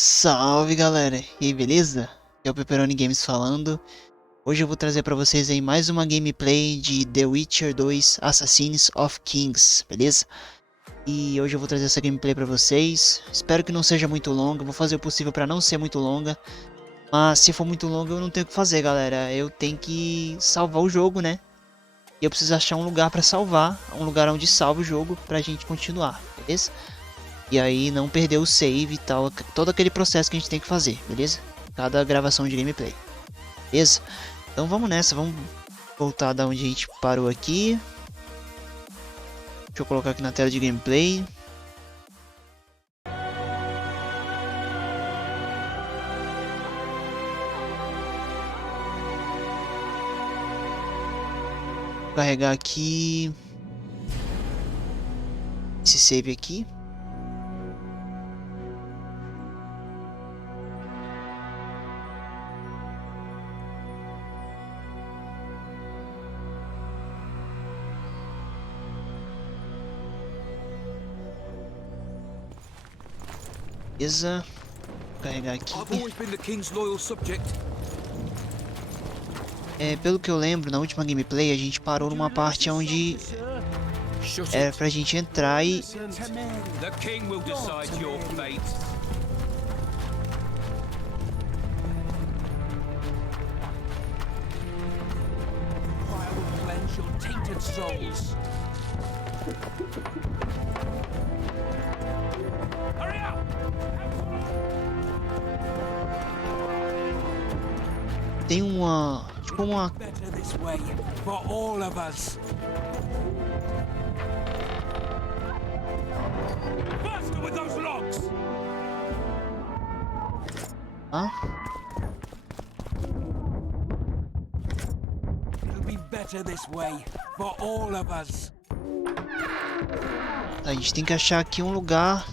Salve galera, e aí beleza? Aqui é o Peperone Games falando. Hoje eu vou trazer pra vocês aí mais uma gameplay de The Witcher 2 Assassins of Kings, beleza? E hoje eu vou trazer essa gameplay pra vocês. Espero que não seja muito longa, vou fazer o possível pra não ser muito longa. Mas se for muito longa eu não tenho o que fazer, galera. Eu tenho que salvar o jogo, né? E eu preciso achar um lugar pra salvar, um lugar onde salva o jogo pra gente continuar, beleza? E aí não perder o save e tal, todo aquele processo que a gente tem que fazer, beleza? Cada gravação de gameplay, beleza? Então vamos nessa, vamos voltar da onde a gente parou aqui. Deixa eu colocar aqui na tela de gameplay. Vou carregar aqui esse save aqui. Beleza, vou carregar aqui. Pelo que eu lembro, na última gameplay a gente parou numa parte onde era pra gente entrar e... Tem uma... tipo uma... Ah? A gente tem que achar aqui um lugar.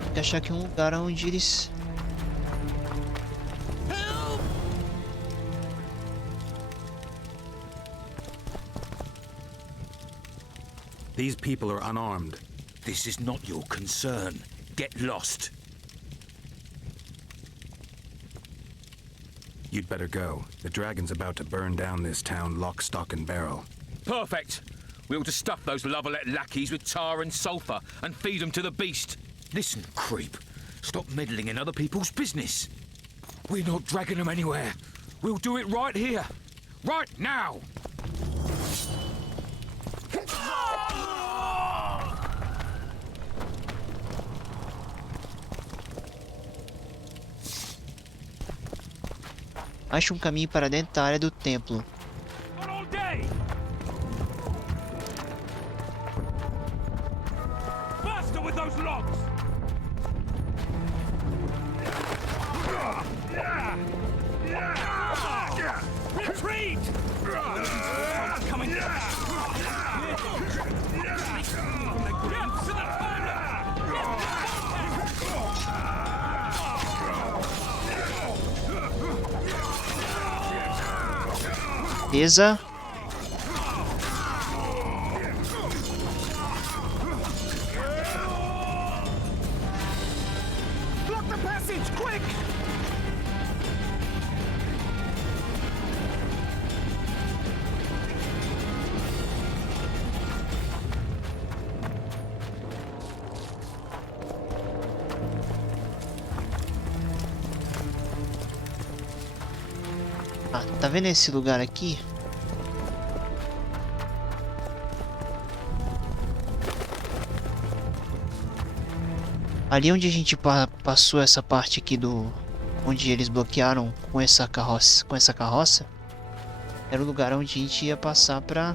Tem que achar aqui um lugar onde eles... These people are unarmed. This is not your concern. Get lost. You'd better go. The dragon's about to burn down this town lock, stock, and barrel. Perfect. We ought to stuff those love-a-let lackeys with tar and sulphur and feed them to the beast. Listen, creep. Stop meddling in other people's business. We're not dragging them anywhere. We'll do it right here. Right now. Ache um caminho para dentro da área do templo. Beleza. Block the passage, quick! Ah, tá vendo esse lugar aqui? Ali onde a gente passou essa parte aqui do... onde eles bloquearam com essa carroça, era o lugar onde a gente ia passar pra...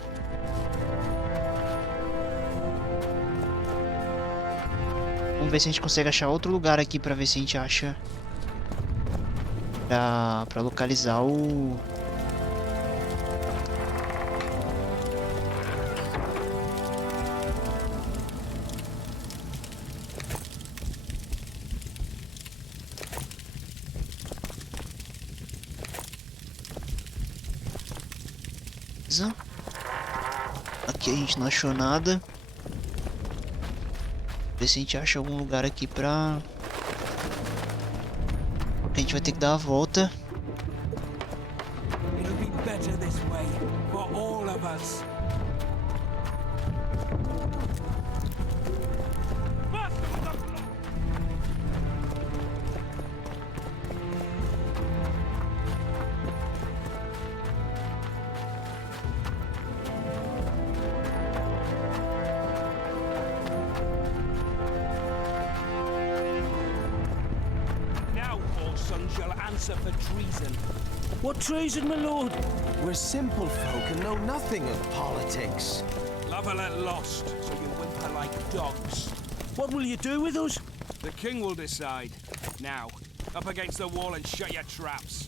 Vamos ver se a gente consegue achar outro lugar aqui pra ver se a gente acha... Pra localizar o... Aqui a gente não achou nada. Ver se a gente acha algum lugar aqui pra... A gente vai ter que dar a volta. It'll be better this way for all of us. Shall answer for treason. What treason, my lord? We're simple folk and know nothing of politics. Lovelet lost, so you whimper like dogs. What will you do with us? The king will decide. Now, up against the wall and shut your traps.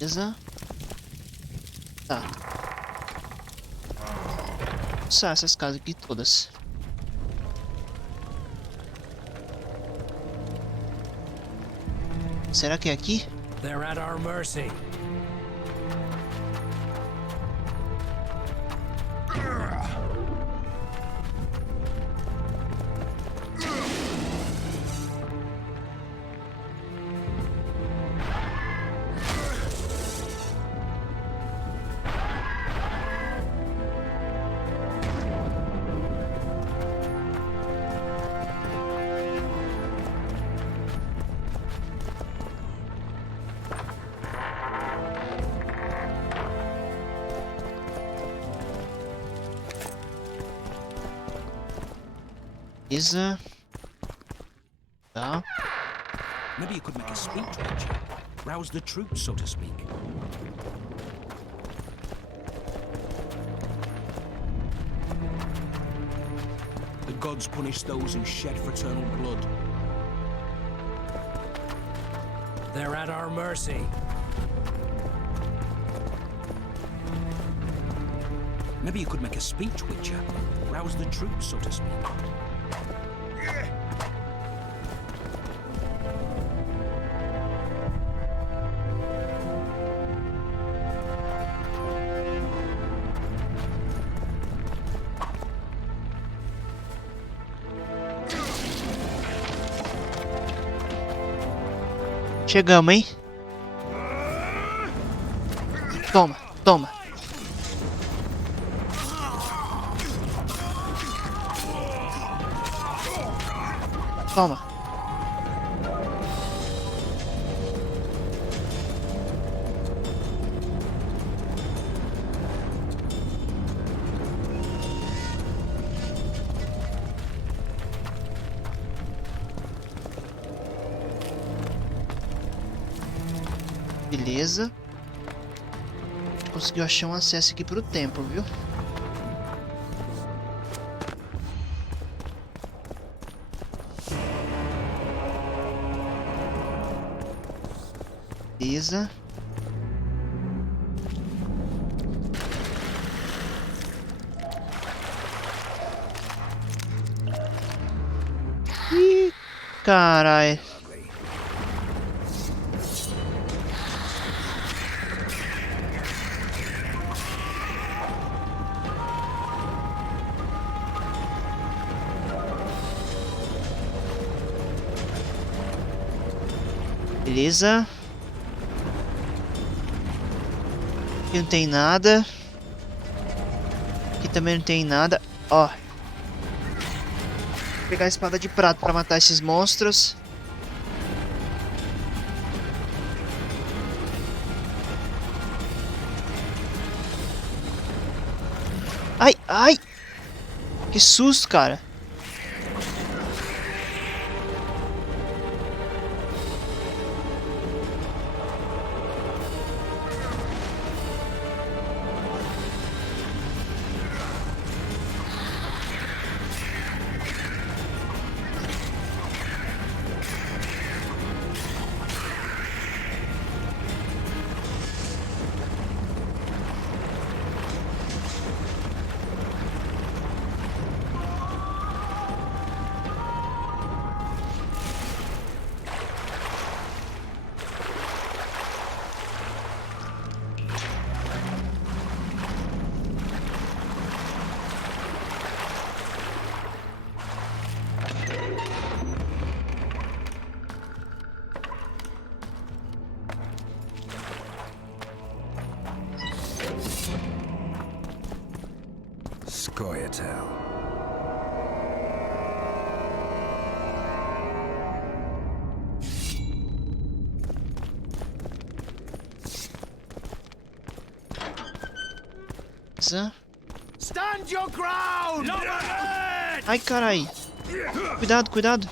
Beleza? Tá. Só essas casas aqui todas. Será que é aqui? They're at our mercy. Beleza. Tá. Maybe you could make a speech, Richard. Rouse the troops, so to speak. The gods punish those who shed fraternal blood. They're at our mercy. Maybe you could make a speech, Witcher. Rouse the troops, so to speak. Chegamos, hein? Toma, toma. Toma. Beleza. Conseguiu achar um acesso aqui pro templo, viu? Beleza. Ih, carai. Beleza. Aqui não tem nada. Aqui também não tem nada. Ó. Vou pegar a espada de prata para matar esses monstros. Ai, ai. Que susto, cara. Sequoia Tell. Stand your ground! Ai, carai. Cuidado, cuidado.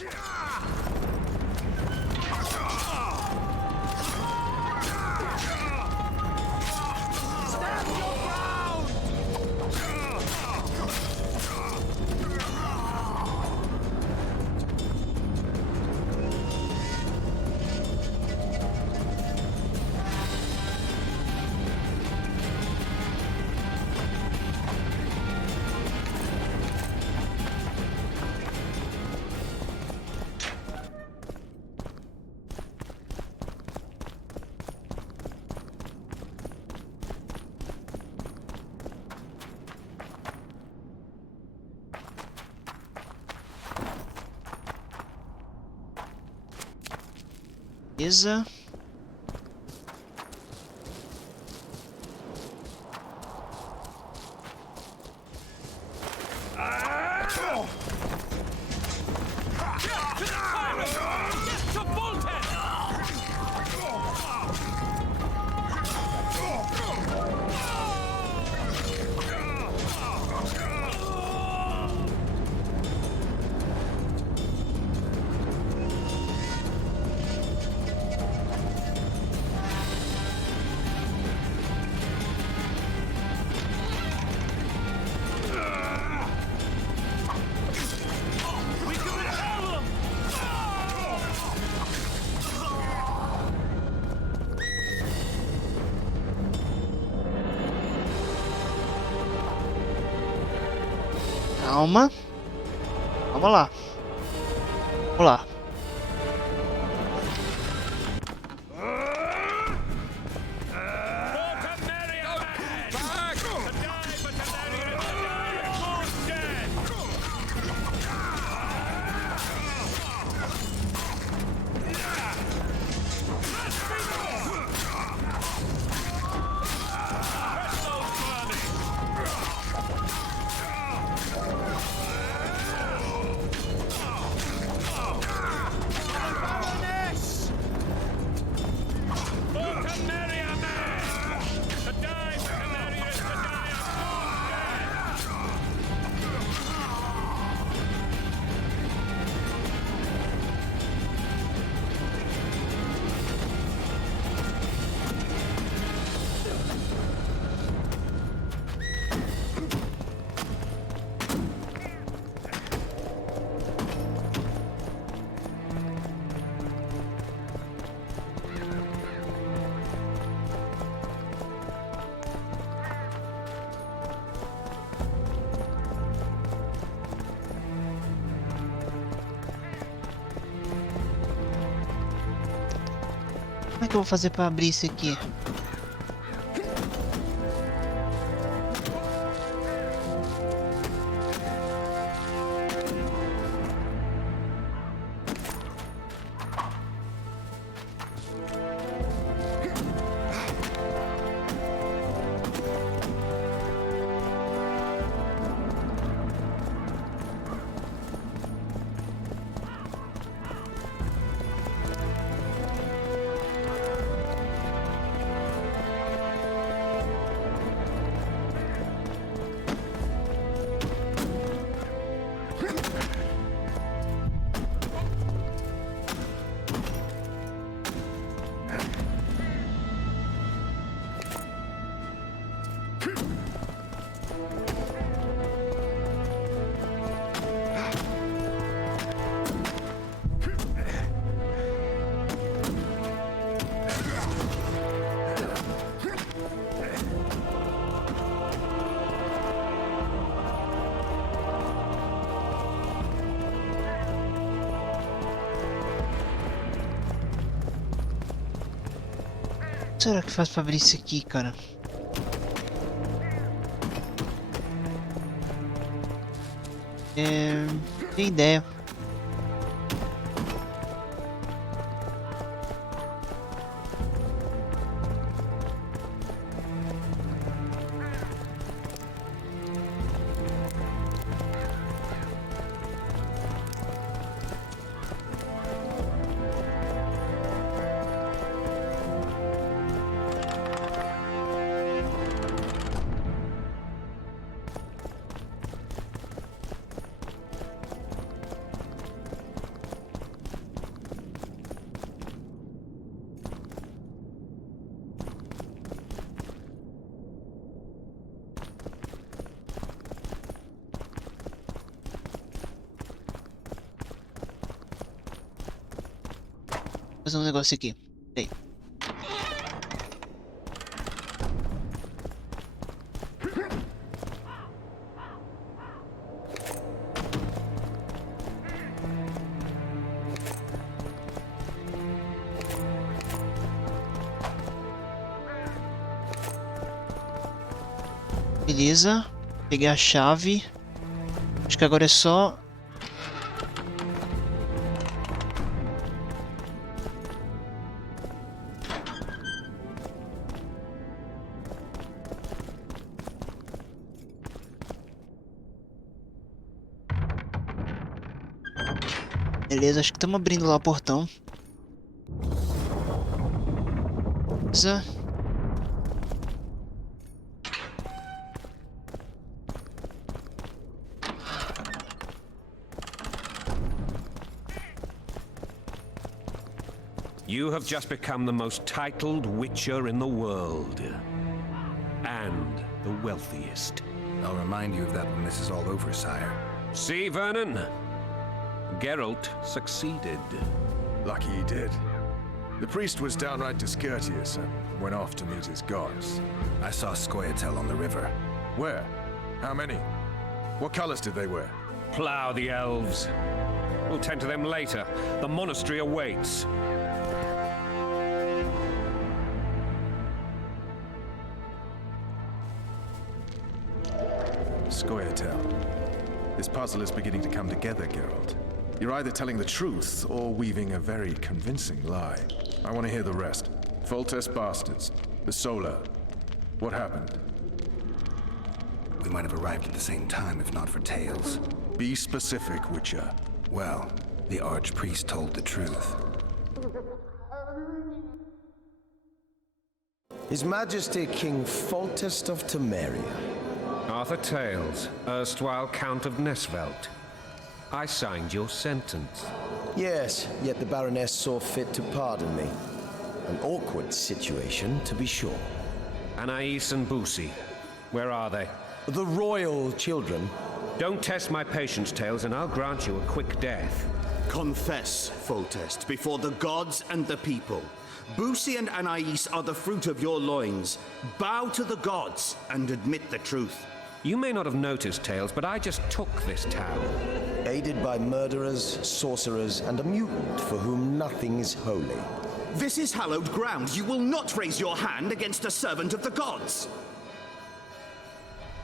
Beleza. Calma. Vamos lá. Vamos lá. Como é que eu vou fazer pra abrir isso aqui? O que será que faz pra abrir isso aqui, cara? Tem ideia. fazer um negócio aqui. Peraí. Beleza. Peguei a chave. Acho que agora é só... Beleza, acho que estamos abrindo lá o portão. Beleza. You have just become the most titled witcher in the world. And the wealthiest. I'll remind you of that when this is all over, sire. See, Vernon? Geralt succeeded. Lucky he did. The priest was downright discourteous and went off to meet his gods. I saw Scoia'tael on the river. Where? How many? What colors did they wear? Plough the elves. We'll tend to them later. The monastery awaits. Scoia'tael. This puzzle is beginning to come together, Geralt. You're either telling the truth or weaving a very convincing lie. I want to hear the rest. Foltest bastards. The Solar. What happened? We might have arrived at the same time if not for tales. Be specific, Witcher. Well, the archpriest told the truth. His Majesty King Foltest of Temeria. Arthur Tales, erstwhile Count of Nesvelt. I signed your sentence. Yes, yet the Baroness saw fit to pardon me. An awkward situation, to be sure. Anais and Boosie, where are they? The royal children. Don't test my patience, Tales, and I'll grant you a quick death. Confess, Foltest, before the gods and the people. Boosie and Anais are the fruit of your loins. Bow to the gods and admit the truth. You may not have noticed, Tales, but I just took this town. Aided by murderers, sorcerers, and a mutant for whom nothing is holy. This is hallowed ground. You will not raise your hand against a servant of the gods.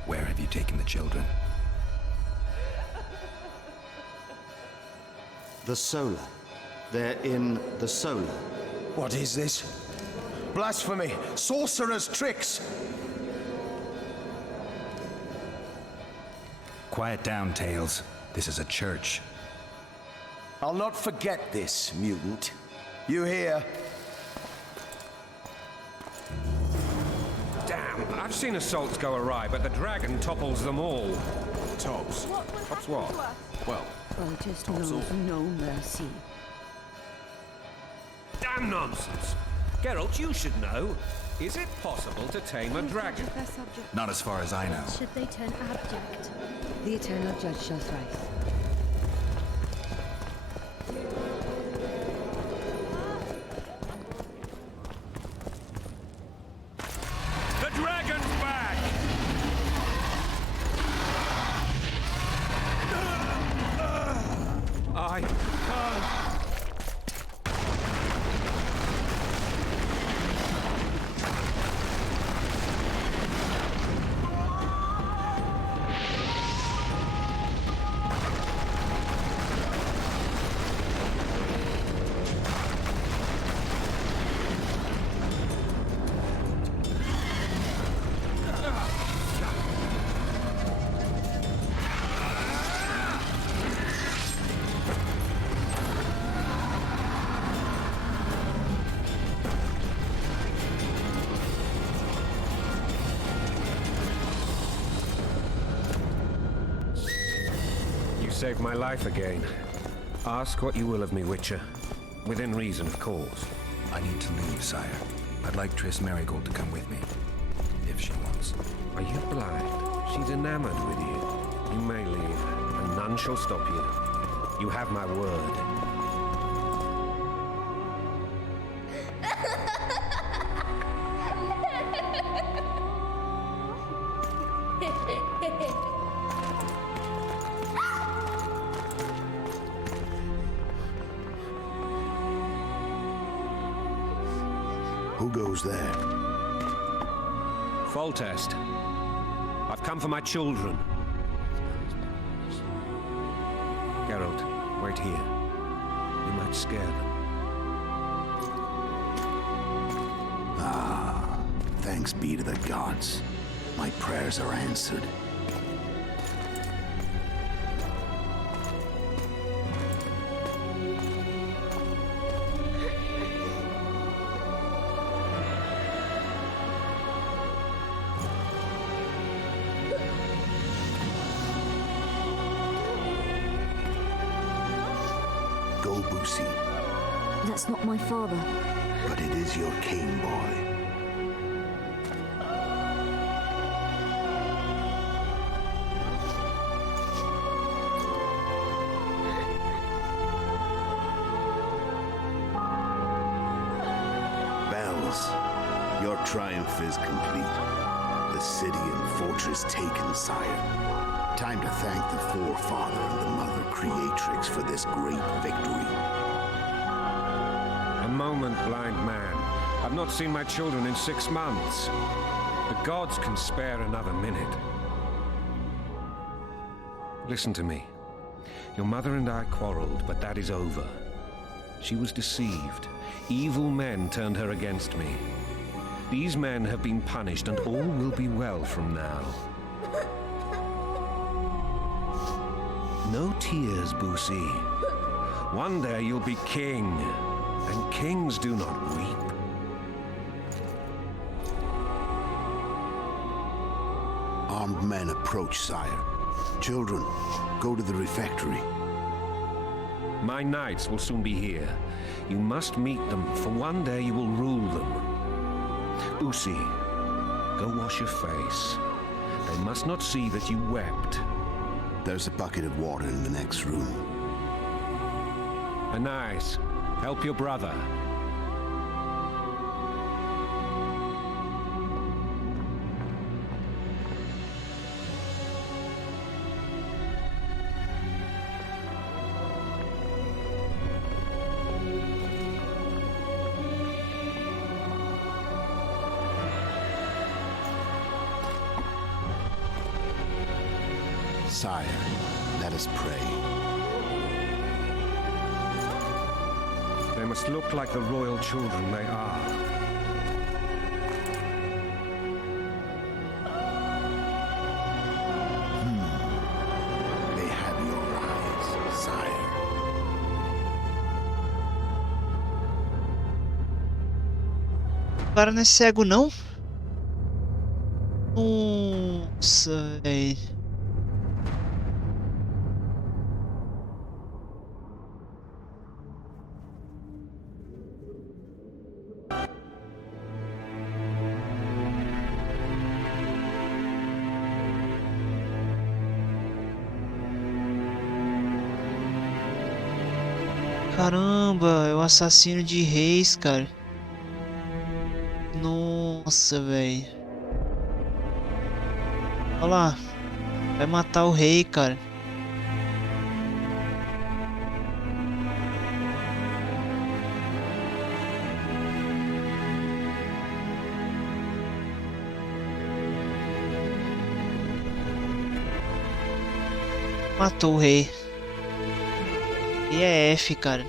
Where have you taken the children? The Solar. They're in the Solar. What is this? Blasphemy! Sorcerer's tricks! Quiet down, Tales. This is a church. I'll not forget this, mutant. You hear? Damn, I've seen assaults go awry, but the dragon topples them all. Tops. Tops what? Well, Protest knows no mercy. Damn nonsense! Geralt, you should know. Is it possible to tame a dragon? Not as far as I know. Should they turn abject, the eternal judge shall thrice. The dragon's back! I can't. Saved my life again. Ask what you will of me, Witcher. Within reason, of course. I need to leave, sire. I'd like Triss Marigold to come with me. If she wants. Are you blind? She's enamored with you. You may leave, and none shall stop you. You have my word. Who goes there? Foltest. I've come for my children. Geralt, wait here. You might scare them. Ah, thanks be to the gods. My prayers are answered. Go, Boosie. That's not my father. But it is your king, boy. Bells, your triumph is complete. The city and fortress taken, sire. Time to thank the forefather and the mother creatrix for this great victory. A moment, blind man. I've not seen my children in 6 months. The gods can spare another minute. Listen to me. Your mother and I quarreled, but that is over. She was deceived. Evil men turned her against me. These men have been punished, and all will be well from now. No tears, Boosie. One day you'll be king, and kings do not weep. Armed men approach, sire. Children, go to the refectory. My knights will soon be here. You must meet them, for one day you will rule them. Boosie, go wash your face. They must not see that you wept. There's a bucket of water in the next room. Anais, help your brother. Sire, let us pray. They must look like the royal children they are. They have your eyes, sire. O cara não é cego, não? Nossa, véi. Caramba, é o assassino de reis, cara. Nossa, velho. Olha lá. Vai matar o rei, cara. Matou o rei. E é F, cara.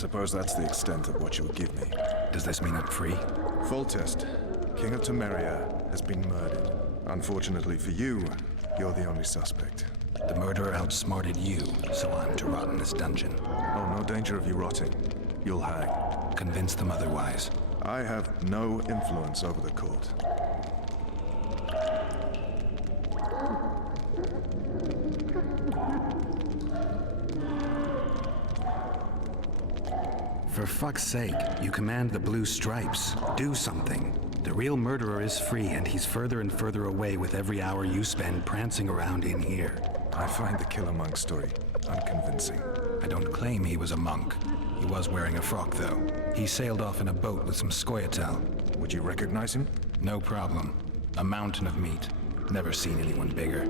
suppose that's the extent of what you would give me. Does this mean I'm free? Foltest, King of Temeria, has been murdered. Unfortunately for you, you're the only suspect. The murderer outsmarted you, so I'm to rot in this dungeon. Oh, no danger of you rotting. You'll hang. Convince them otherwise. I have no influence over the court. For fuck's sake, you command the blue stripes. Do something. The real murderer is free, and he's further and further away with every hour you spend prancing around in here. I find the killer monk story unconvincing. I don't claim he was a monk. He was wearing a frock, though. He sailed off in a boat with some scoia'tael. Would you recognize him? No problem. A mountain of meat. Never seen anyone bigger.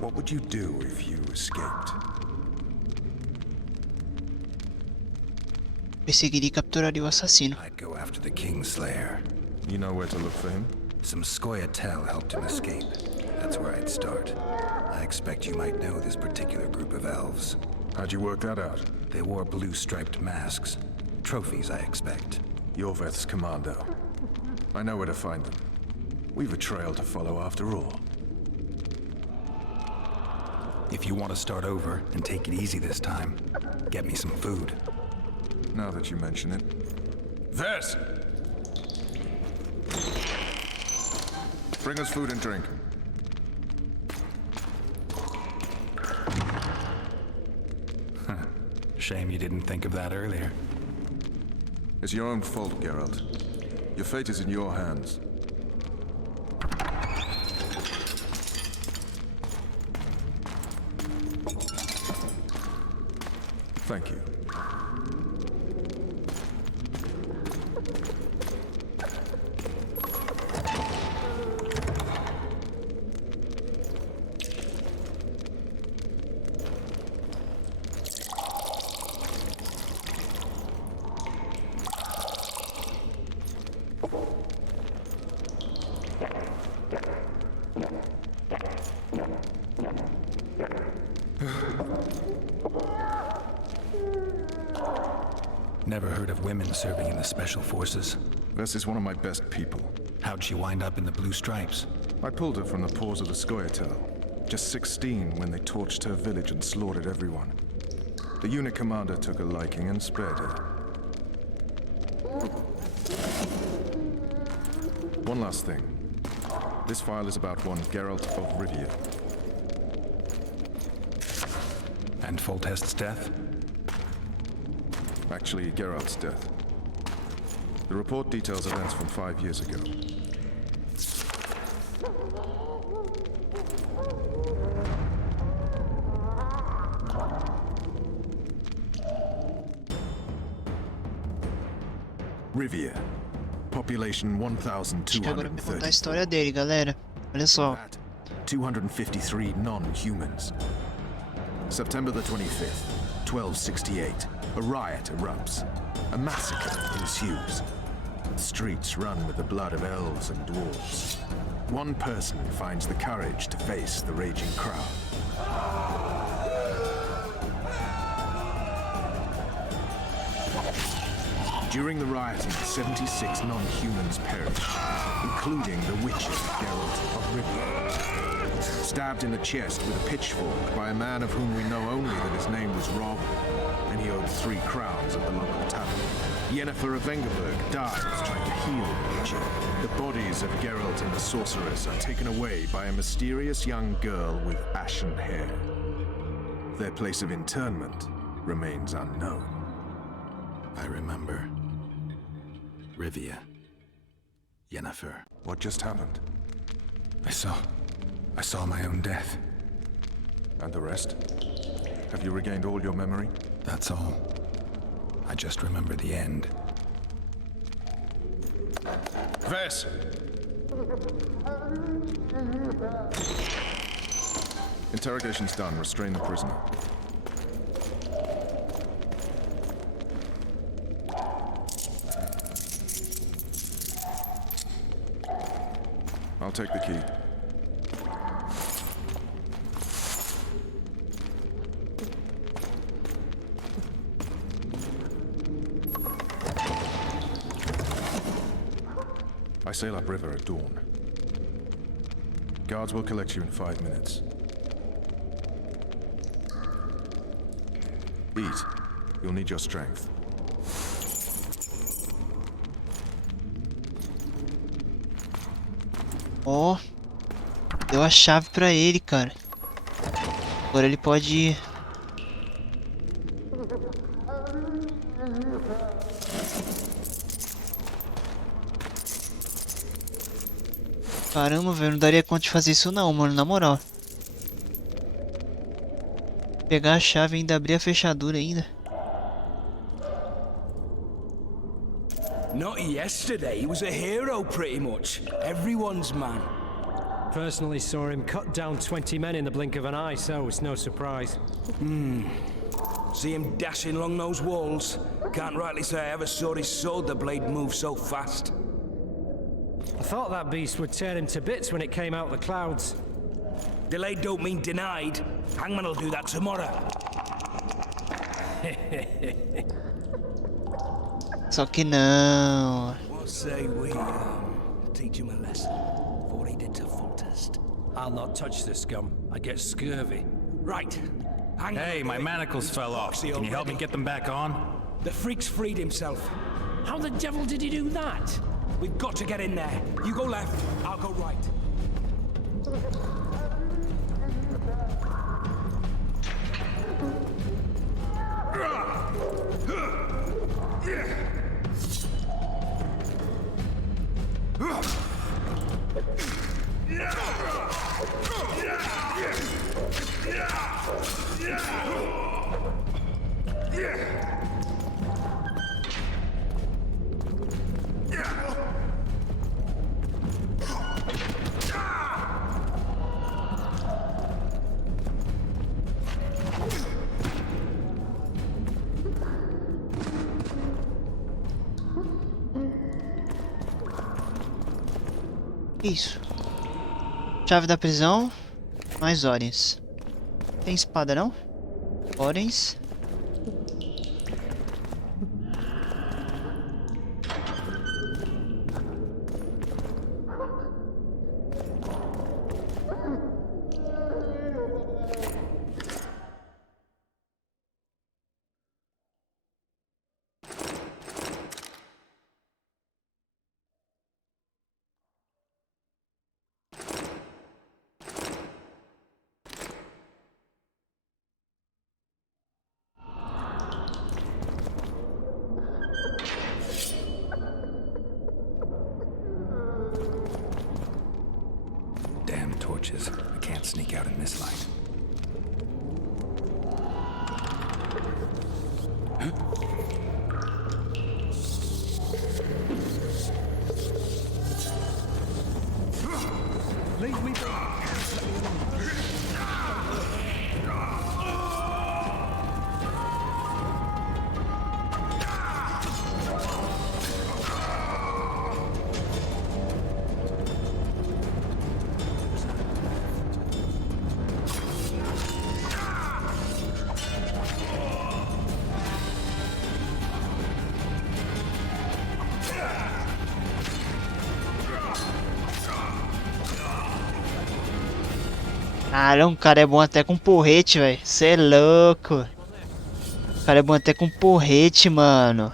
What would you do if you escaped? Perseguiria e capturaria o assassino. I'd go after the Kingslayer. You know where to look for him? Some scoia'tael helped him escape. That's where I'd start. I expect you might know this particular group of elves. How'd you work that out? They wore blue-striped masks. Trophies, I expect. Yorveth's commando. I know where to find them. We've a trail to follow after all. If you want to start over and take it easy this time, get me some food. Now that you mention it. Ves! Bring us food and drink. Shame you didn't think of that earlier. It's your own fault, Geralt. Your fate is in your hands. Thank you. Never heard of women serving in the Special Forces? This is one of my best people. How'd she wind up in the Blue Stripes? I pulled her from the paws of the scoia'tael. Just 16 when they torched her village and slaughtered everyone. The unit commander took a liking and spared her. One last thing. This file is about one Geralt of Rivia. And Foltest's death? Actually, Geralt's death. The report details events from 5 years ago. Rivia. Population Acho que agora vai contar a 1,230. história dele, galera. Olha só. 253 non-humans. September the 25th, 1268. A riot erupts. A massacre ensues. The streets run with the blood of elves and dwarves. One person finds the courage to face the raging crowd. During the rioting, 76 non-humans perished, including the witcher Geralt of Rivia. Stabbed in the chest with a pitchfork by a man of whom we know only that his name was Rob, and he owed 3 crowns at the local tavern. Yennefer of Vengerberg dies trying to heal the witcher. The bodies of Geralt and the sorceress are taken away by a mysterious young girl with ashen hair. Their place of internment remains unknown. I remember. Rivia. Yennefer. What just happened? I saw my own death. And the rest? Have you regained all your memory? That's all. I just remember the end. Ves! Interrogation's done. Restrain the prisoner. I'll take the key. I sail upriver at dawn. Guards will collect you in 5 minutes. Eat. You'll need your strength. Ó, deu a chave pra ele, cara. Agora ele pode ir. Caramba, velho, não daria conta de fazer isso não, mano, na moral. Pegar a chave e ainda abrir a fechadura ainda. Not yesterday, he was a hero pretty much. Everyone's man. Personally saw him cut down 20 men in the blink of an eye, so it's no surprise. See him dashing along those walls? Can't rightly say I ever saw his sword the blade move so fast. I thought that beast would tear him to bits when it came out of the clouds. Delayed don't mean denied. Hangman will do that tomorrow. Só que não. What say we teach him a lesson before he did to Foltest? I'll not touch this scum. I get scurvy. Right. Hangman. Hey, my manacles fell off. Can you help me get them back on? The freak's freed himself. How the devil did he do that? We've got to get in there. You go left, I'll go right. Isso. Chave da prisão. Mais ordens. Tem espada não? Ordens. Damn torches. I can't sneak out in this light. Leave me. Caramba, o cara é bom até com porrete, velho. Cê é louco. O cara é bom até com porrete, mano.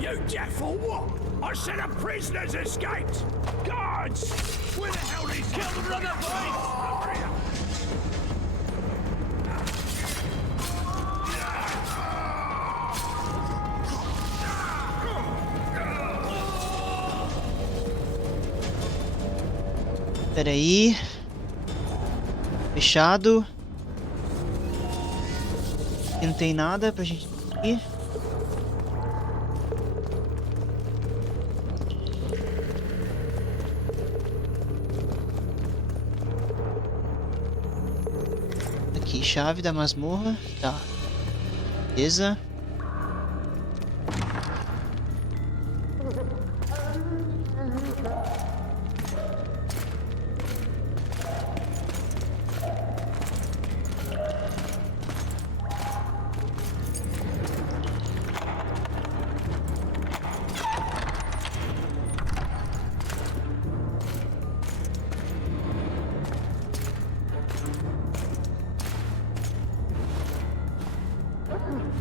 You deaf or what? I said a prisoner's escaped! Guards! Where the hell did he kill the brother, boys? Pera aí. Fechado. Aqui não tem nada pra gente ir. Aqui, chave da masmorra. Tá. Beleza.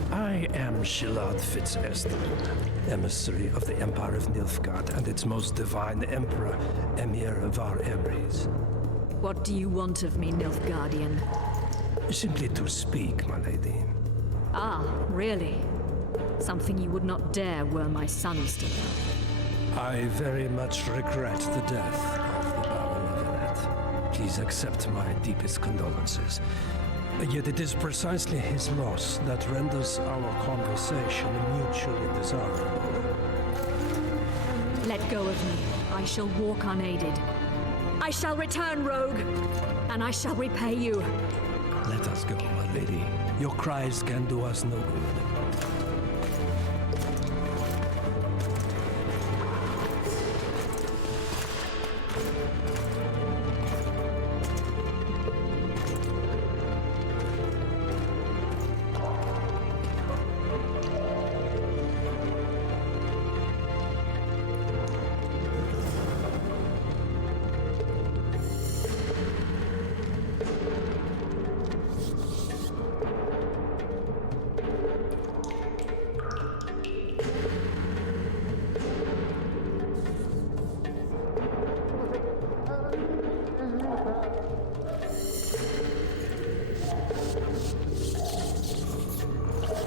I am Geralt Esta, emissary of the Empire of Nilfgaard and its most divine emperor, Emir of our Emrys. What do you want of me, Nilfgaardian? Simply to speak, my lady. Ah, really? Something you would not dare were my son still alive. I very much regret the death of the Baron Lavalette. Please accept my deepest condolences. Yet it is precisely his loss that renders our conversation mutually desirable. Let go of me. I shall walk unaided. I shall return, rogue, and I shall repay you. Let us go, my lady. Your cries can do us no good.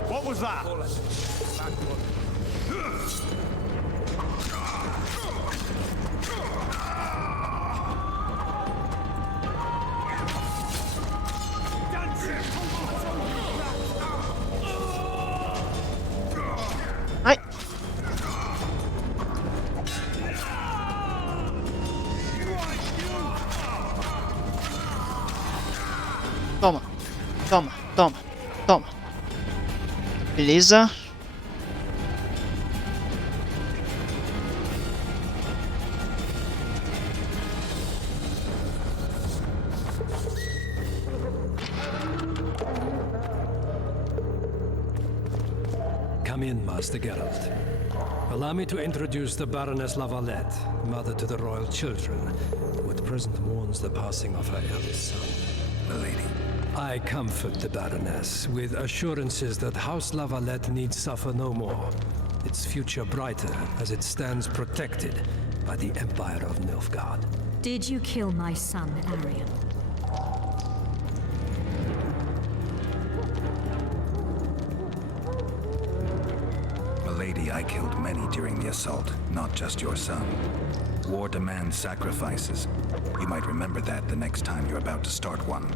What was that? Ai. Toma, toma, toma, toma. Beleza. Come in, Master Geralt. Allow me to introduce the Baroness Lavalette, mother to the royal children, who at present mourns the passing of her eldest son. Milady. I comfort the Baroness with assurances that House Lavalette need suffer no more. Its future brighter as it stands protected by the Empire of Nilfgaard. Did you kill my son, Arian? Milady, I killed many during the assault, not just your son. War demands sacrifices. You might remember that the next time you're about to start one.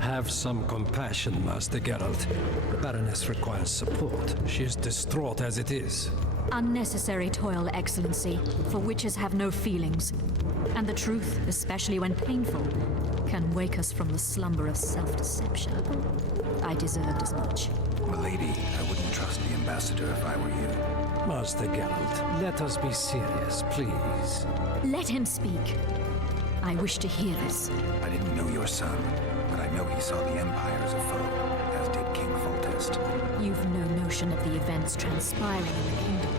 Have some compassion, Master Geralt. The Baroness requires support. She is distraught as it is. Unnecessary toil, Excellency, for witches have no feelings. And the truth, especially when painful, can wake us from the slumber of self-deception. I deserved as much. Milady, I wouldn't trust the ambassador if I were you. Master Geralt, let us be serious, please. Let him speak. I wish to hear this. I didn't know your son, but I know he saw the Empire as a foe, as did King Foltest. You've no notion of the events transpiring in the kingdom,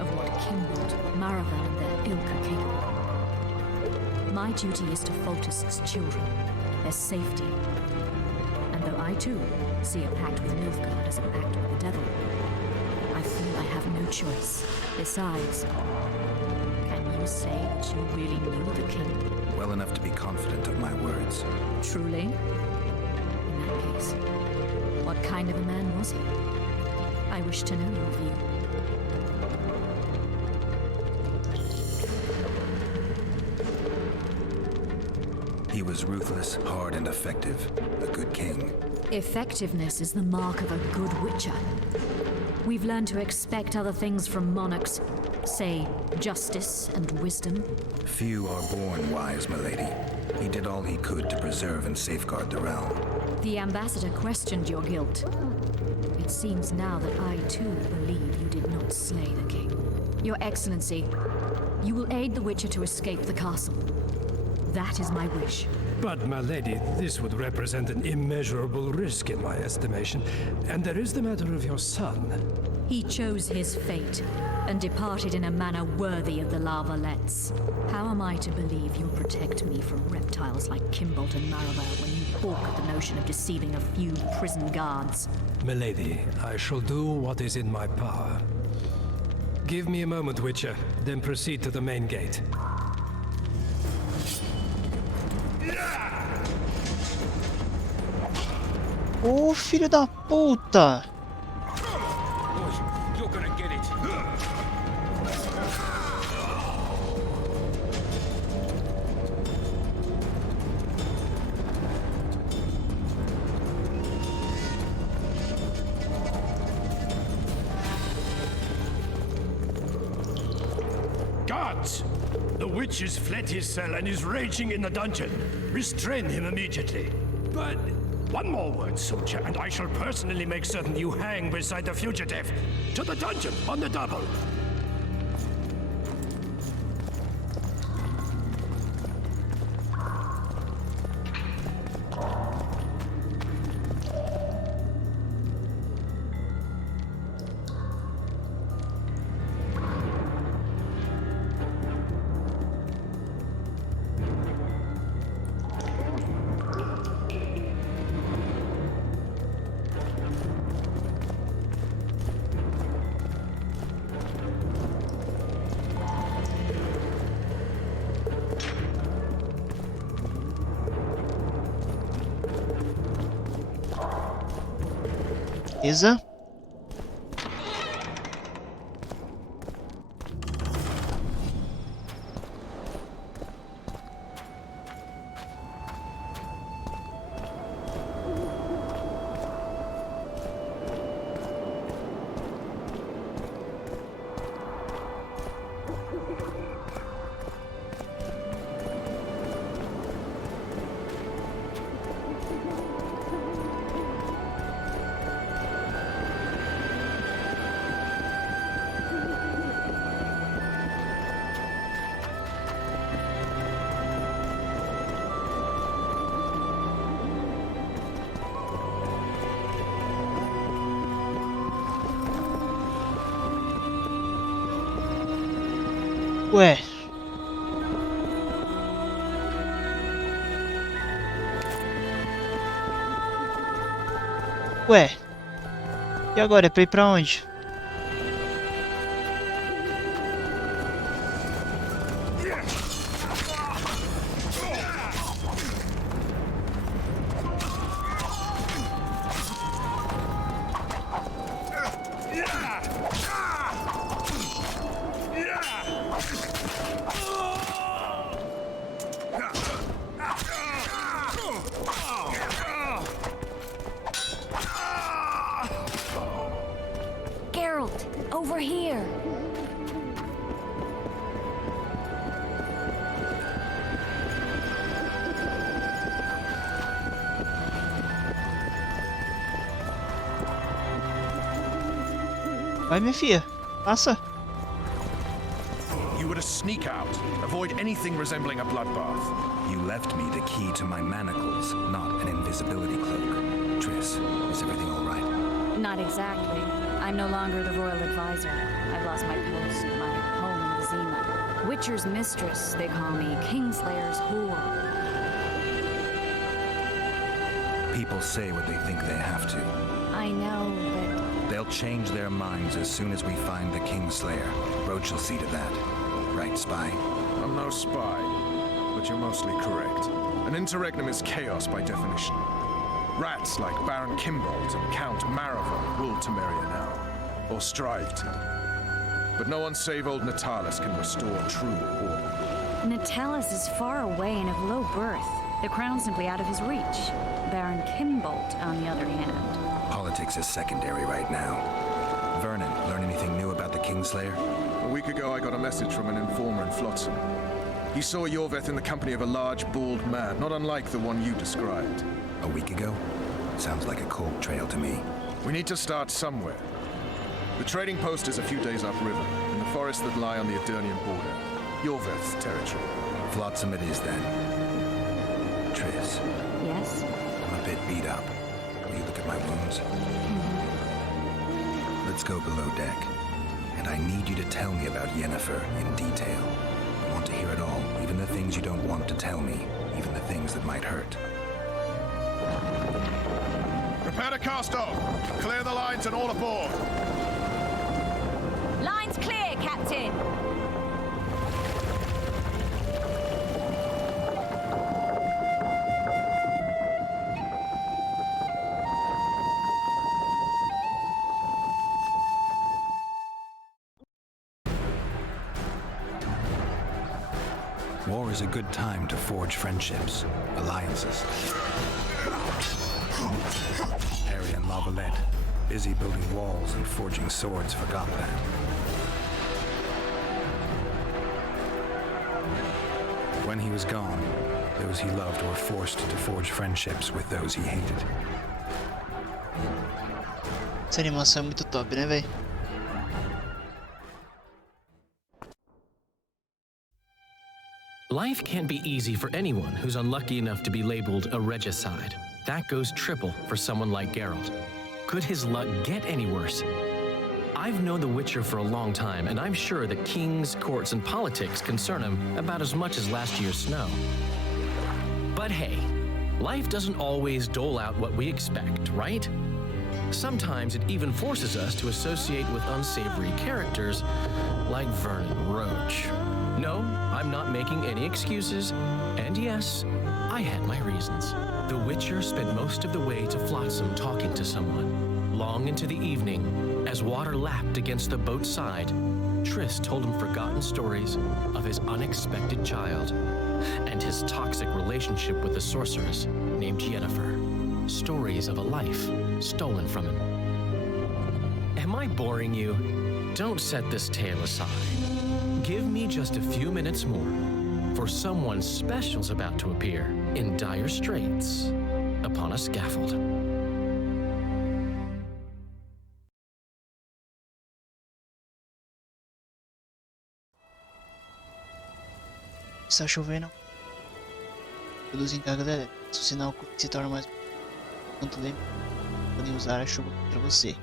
of what Kimbold, Maravan, and their ilk are capable. My duty is to Foltest's children, their safety. And though I too see a pact with Nilfgaard as a pact with the devil, I feel I have no choice. Besides, can you say that you really knew the king? Well enough to be confident of my words. Truly? In that case, what kind of a man was he? I wish to know your view. He was ruthless, hard, and effective. A good king. Effectiveness is the mark of a good witcher. We've learned to expect other things from monarchs. Say, justice and wisdom. Few are born wise, milady. He did all he could to preserve and safeguard the realm. The ambassador questioned your guilt. It seems now that I too believe you did not slay the king. Your Excellency, you will aid the Witcher to escape the castle. That is my wish. But, my lady, this would represent an immeasurable risk in my estimation. And there is the matter of your son. He chose his fate and departed in a manner worthy of the Larvalets. How am I to believe you'll protect me from reptiles like Kimbolt and Maribel when you balk at the notion of deceiving a few prison guards? Milady, I shall do what is in my power. Give me a moment, Witcher, then proceed to the main gate. Ô, filho da puta! You're gonna get it. Guards! The witch has fled his cell and is raging in the dungeon. Restrain him immediately. But one more word, soldier, and I shall personally make certain you hang beside the fugitive. To the dungeon, on the double. Beleza. Ué. Ué. E agora? É pra ir pra onde? Geralt, over here. Vai, minha filha. Passa. You were to sneak out. Avoid anything resembling a bloodbath. You left me the key to my manacles, not an invisibility cloak. Triss, is everything all right? Not exactly. I'm no longer the royal advisor. I've lost my post, my home in Zima. Witcher's mistress, they call me. Kingslayer's whore. People say what they think they have to. I know, but... They'll change their minds as soon as we find the Kingslayer. Roach will see to that. Right, spy? I'm no spy, but you're mostly correct. An interregnum is chaos by definition. Rats like Baron Kimbolt and Count Marava rule Temeria now, or strive to. But no one save old Natalis can restore true order. Natalis is far away and of low birth. The crown's simply out of his reach. Baron Kimbolt, on the other hand. Politics is secondary right now. Vernon, learn anything new about the Kingslayer? A week ago, I got a message from an informer in Flotsam. He saw Yorveth in the company of a large, bald man, not unlike the one you described. A week ago? Sounds like a cold trail to me. We need to start somewhere. The trading post is a few days upriver, in the forests that lie on the Edirnian border. Yorveth's territory. Flotsam it is, then. Triss. Yes? I'm a bit beat up. Will you look at my wounds? Let's go below deck. And I need you to tell me about Yennefer in detail. I want to hear it all, even the things you don't want to tell me, even the things that might hurt. Prepare to cast off! Clear the lines and all aboard! Lines clear, Captain! War is a good time to forge friendships, alliances. Harry and Lavalette, busy building walls and forging swords, forgot that. When he was gone, those he loved were forced to forge friendships with those he hated. Essa animação é muito top, né, véi? Life can't be easy for anyone who's unlucky enough to be labeled a regicide. That goes triple for someone like Geralt. Could his luck get any worse? I've known the Witcher for a long time, and I'm sure that kings, courts, and politics concern him about as much as last year's snow. But hey, life doesn't always dole out what we expect, right? Sometimes it even forces us to associate with unsavory characters like Vernon Roach. No, I'm not making any excuses, and yes, I had my reasons. The Witcher spent most of the way to Flotsam talking to someone. Long into the evening, as water lapped against the boat's side, Triss told him forgotten stories of his unexpected child and his toxic relationship with a sorceress named Yennefer. Stories of a life stolen from him. Am I boring you? Don't set this tale aside. Give me just a few minutes more, for someone special's about to appear in dire straits upon a scaffold. Está chovendo. Produz encargas elétricas. O sinal se torna mais. Quanto lembra, podem usar a chuva contra você.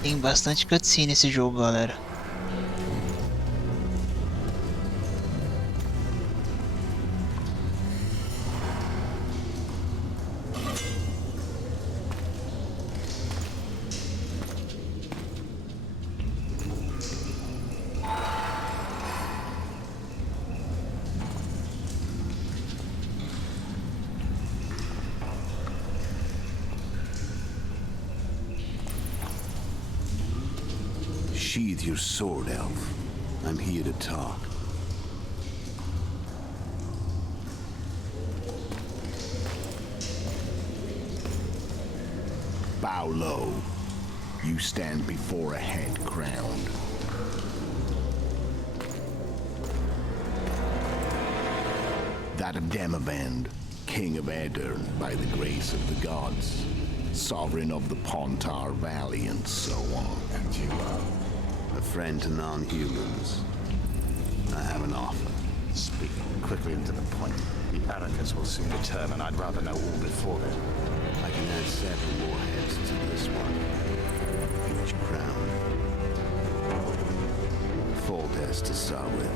Tem bastante cutscene nesse jogo, galera. Sheathe your sword, elf. I'm here to talk. Bow low. You stand before a head crowned. That of Demavend, king of Edirn by the grace of the gods, sovereign of the Pontar Valley, and so on. And you are a friend to non-humans. I have an offer. Speak quickly and to the point. The arrogance will soon return, and I'd rather know all before then. I can add 7 more heads to this one. Each crown. Full test to Saalve.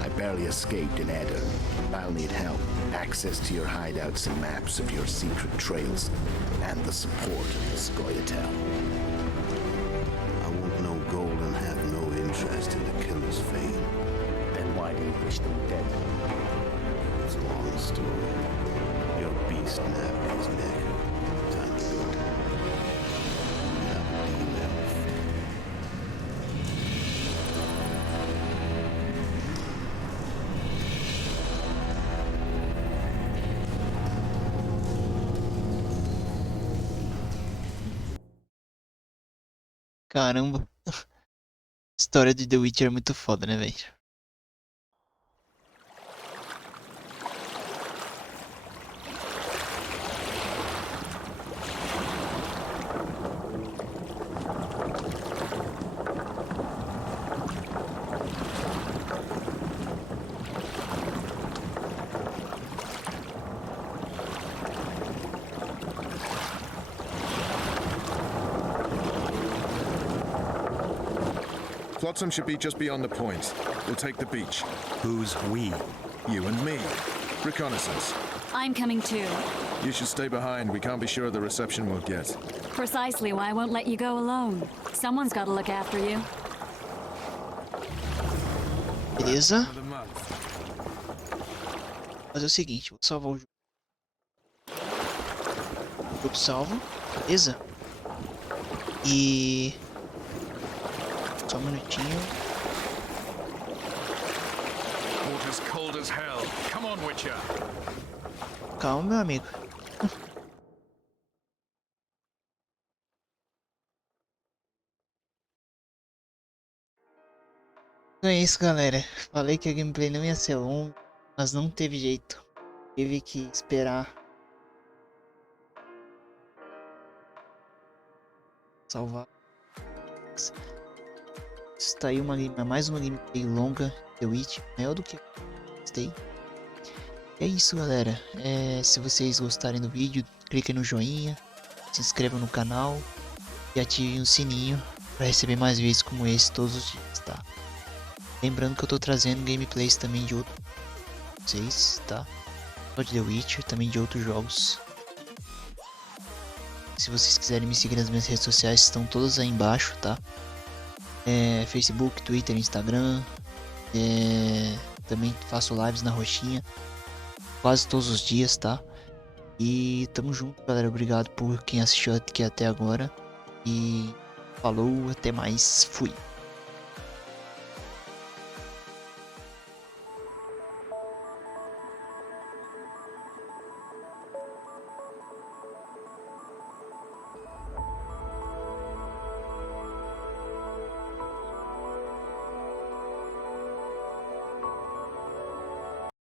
I barely escaped in Edirn. I'll need help. Access to your hideouts and maps of your secret trails, and the support of the Scoia'tael. I want no gold and have no interest in the killer's fate. Then why do you wish them dead? It's a long story. Your beast nabbed his neck. Time to go. Now be elf. Caramba. História de The Witcher é muito foda, né, velho? Flotsam should be just beyond the point. We'll take the beach. Who's we? You and me. Reconnaissance. I'm coming too. You should stay behind. We can't be sure of the reception we'll get. Precisely why I won't let you go alone. Someone's got to look after you. Beleza? Vou fazer o seguinte, vou salvar o jogo. Jogo salvo, beleza? E... só um minutinho. Water's cold as hell. Come on, Witcher. Calma, meu amigo. Então é isso, galera. Falei que a gameplay não ia ser longa, mas não teve jeito. Tive que esperar salvar. Está aí mais uma gameplay longa, The Witch, maior do que eu gostei. É isso, galera. Se vocês gostarem do vídeo, cliquem no joinha, se inscrevam no canal e ativem o sininho para receber mais vídeos como esse todos os dias, tá? Lembrando que eu tô trazendo gameplays também de outros vocês, tá? Só de The Witcher, também de outros jogos. Se vocês quiserem me seguir nas minhas redes sociais, estão todas aí embaixo, tá? Facebook, Twitter, Instagram. Também faço lives na roxinha quase todos os dias, tá? E tamo junto, galera. Obrigado por quem assistiu aqui até agora. E falou, até mais, fui.